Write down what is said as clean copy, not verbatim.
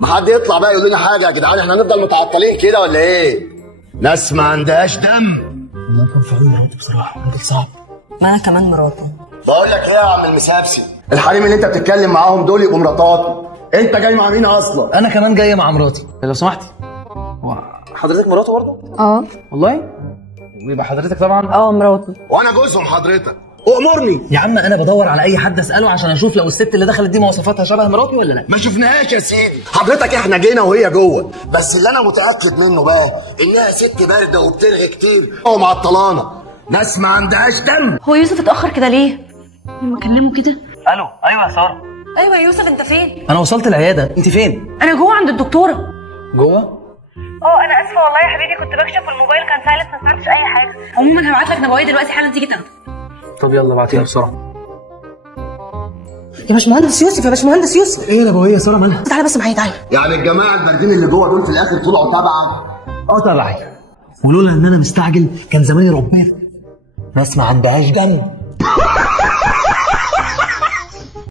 ما حد يطلع بقى يقول لنا حاجه يا جدعان، احنا هنفضل متعطلين كده ولا ايه؟ ناس ما عندهاش دم. الله يكون في عونك انت بصراحه، راجل صعب. ما انا كمان مراته. بقول لك ايه يا عم المسابسي، الحريم اللي انت بتتكلم معاهم دول يبقوا مراتات. انت جاي مع مين اصلا؟ انا كمان جايه مع مراتي. لو سمحتي، هو حضرتك مراته برضه؟ اه والله؟ ويبقى حضرتك طبعا؟ مراتي. وانا جوزهم حضرتك، امرني. يا عم انا بدور على اي حد اساله عشان اشوف لو الست اللي دخلت دي مواصفاتها شبه مراتي ولا لا. ما شفناهاش يا سيدي حضرتك، احنا جينا وهي جوه، بس اللي انا متاكد منه بقى انها ست بارده وبترغي كتير ومعطلانه، ناس ما عندهاش دم. هو يوسف اتاخر كده ليه؟ لما اكلمه كده. الو، ايوه يا ساره. ايوه يا يوسف، انت فين؟ انا وصلت العياده، انت فين؟ انا جوه عند الدكتوره. جوه؟ انا اسفه والله يا حبيبي، كنت بكشف والموبايل كان سايلنت ما سمعتش اي حاجه. عموما هبعت لك نبويه دلوقتي حالا تيجي تاخده. طب يلا ابعتيها بسرعه. يا باشمهندس يوسف، يا باشمهندس يوسف. ايه يا نبويه يا ساره مالها؟ تعالى بس معايا، تعالى. يعني الجماعه الباردين اللي جوه دول في الاخر طلعوا تبعك؟ طلعي، ولولا ان انا مستعجل كان زماني ربيت. ناس ما عندهاش دم.